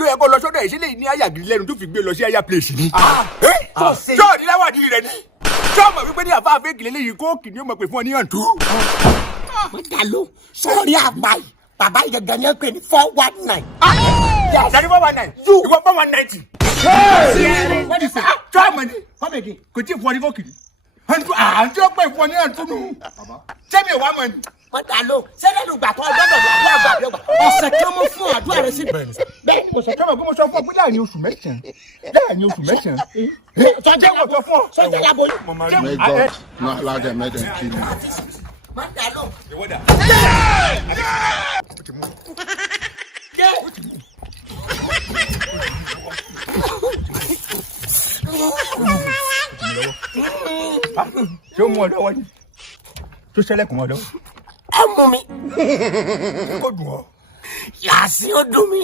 ló yẹ kó lọ sọ́dọ̀ ìṣẹ̀lẹ̀ ní àyà gidi lẹ́nu tó fi gbé lọ sí àyà place ni. Ṣọ́ọ̀ ní láwàdí rẹ̀ ni. Ṣọ́ọ̀ mọ̀ wípé ní àfa àfẹ́kì lélẹ́yìí kóòkì ni ó mọ̀ pé fún ọ ní àǹtú. Mo dà ló sórí àgbà yìí bàbá yìí gẹ́gẹ́ ni ó pè ní 419. Dàdí 419 ìwọ 490. What is it? Ṣọ́ọ̀ mọ̀ ni Come again. kò tí ì fún ọ ní kóòkì ni. Àǹtí ó pè fún ọ ní àǹtú nù. Sẹ́mi ìwà mọ̀ ni. Mo dà ló sẹ́lẹ̀ lùgbà tó ọjọ́ dọ̀dọ̀ àdúrà gbàgbé ọgbà. Ọ̀sẹ̀ kan mo fún àdúrà rẹ sí. Bẹ́ẹ̀ni kò sọ kẹ́mọ̀ pé mo sọ fún ọ pé láàrin oṣù mẹ́sàn-án. Sọ́jẹ́ wò sọ fún ọ. Sọ́jẹ́ yàgò yìí. May God not allow them make them kill you. Mo dà ló. Ṣé o mú ọ lọ́wọ́ ni? Tó ṣẹlẹ̀kùn mọ́ lọ́wọ́. Ẹ mú mi. Ó dùn ọ́. Yàsí ó dùn mí.